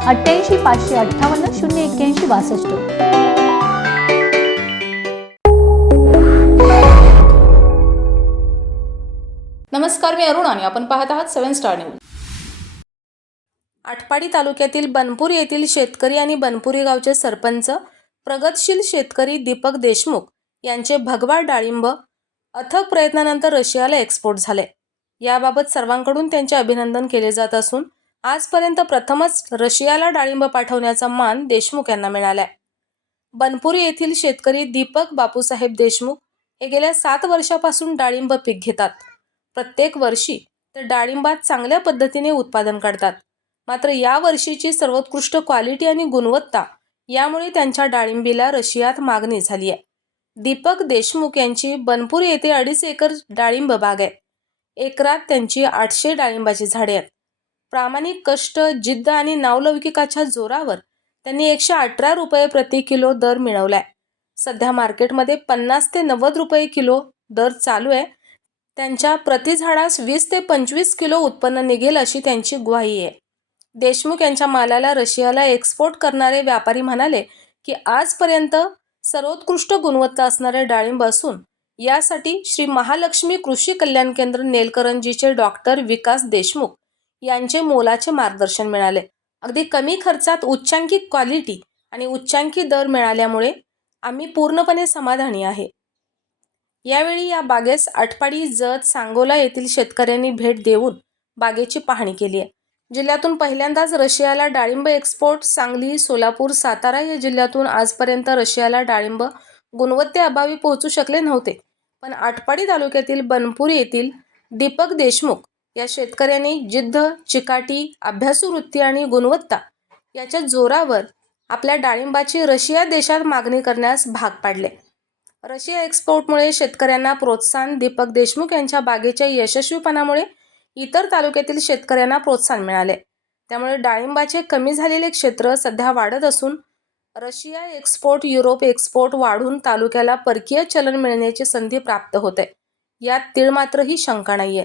अठ्ठ्याऐंशी पाचशे अठ्ठावन्न शून्य एक्क्याऐंशी बासष्ट. नमस्कार मी अरुण आणि आपण पाहत आहात सेवन स्टार न्यूज. आटपाडी तालुक्यातील बनपूर येथील शेतकरी आणि बनपुरी गावचे सरपंच प्रगतशील शेतकरी दीपक देशमुख यांचे भगवा डाळिंब अथक प्रयत्नानंतर रशियाला एक्सपोर्ट झाले. याबाबत सर्वांकडून त्यांचे अभिनंदन केले जात असून आजपर्यंत प्रथमच रशियाला डाळिंब पाठवण्याचा मान देशमुख यांना मिळालाय. बनपुरी येथील शेतकरी दीपक बापूसाहेब देशमुख हे गेल्या सात वर्षापासून डाळिंब पीक घेतात. प्रत्येक वर्षी ते डाळिंबात चांगल्या पद्धतीने उत्पादन काढतात. मात्र या वर्षीची सर्वोत्कृष्ट क्वालिटी आणि गुणवत्ता यामुळे त्यांच्या डाळिंबीला रशियात मागणी झाली आहे दीपक देशमुख यांची बनपूर येथे अडीच एकर डाळिंब बाग आहे. एकरात त्यांची आठशे डाळिंबाची झाडे आहेत. प्रामाणिक कष्ट जिद्द आणि नावलौकिकाच्या जोरावर त्यांनी एकशे अठरा रुपये प्रति किलो दर मिळवलाय. सध्या मार्केटमध्ये पन्नास ते नव्वद रुपये किलो दर चालू आहे. त्यांच्या प्रति झाडास वीस ते पंचवीस किलो उत्पन्न निघेल अशी त्यांची ग्वाही आहे. देशमुख यांच्या मालाला रशियाला एक्सपोर्ट करणारे व्यापारी म्हणाले की आजपर्यंत सर्वोत्कृष्ट गुणवत्ता असणारे डाळिंब असून यासाठी श्री महालक्ष्मी कृषी कल्याण केंद्र नेलकरंजीचे डॉक्टर विकास देशमुख यांचे मोलाचे मार्गदर्शन मिळाले. अगदी कमी खर्चात उच्चांकी क्वालिटी आणि उच्चांकी दर मिळाल्यामुळे आम्ही पूर्णपणे समाधानी आहे. यावेळी या बागेस आटपाडी जत सांगोला येथील शेतकऱ्यांनी भेट देऊन बागेची पाहणी केली आहे. जिल्ह्यातून पहिल्यांदाच रशियाला डाळिंब एक्सपोर्ट सांगली सोलापूर सातारा या जिल्ह्यातून आजपर्यंत रशियाला डाळिंब गुणवत्तेअभावी पोहोचू शकले नव्हते. पण आटपाडी तालुक्यातील बनपूर येथील दीपक देशमुख या शेतकऱ्यांनी जिद्द चिकाटी अभ्यासू वृत्ती आणि गुणवत्ता याच्या जोरावर आपल्या डाळिंबाची रशिया देशात मागणी करण्यास भाग पाडले. रशिया एक्सपोर्टमुळे शेतकऱ्यांना प्रोत्साहन दीपक देशमुख यांच्या बागेच्या यशस्वीपणामुळे इतर तालुक्यातील शेतकऱ्यांना प्रोत्साहन मिळाले. त्यामुळे डाळिंबाचे कमी झालेले क्षेत्र सध्या वाढत असून रशिया एक्सपोर्ट युरोप एक्सपोर्ट वाढून तालुक्याला परकीय चलन मिळण्याची संधी प्राप्त होते. यात तीळ मात्रही शंका नाहीये.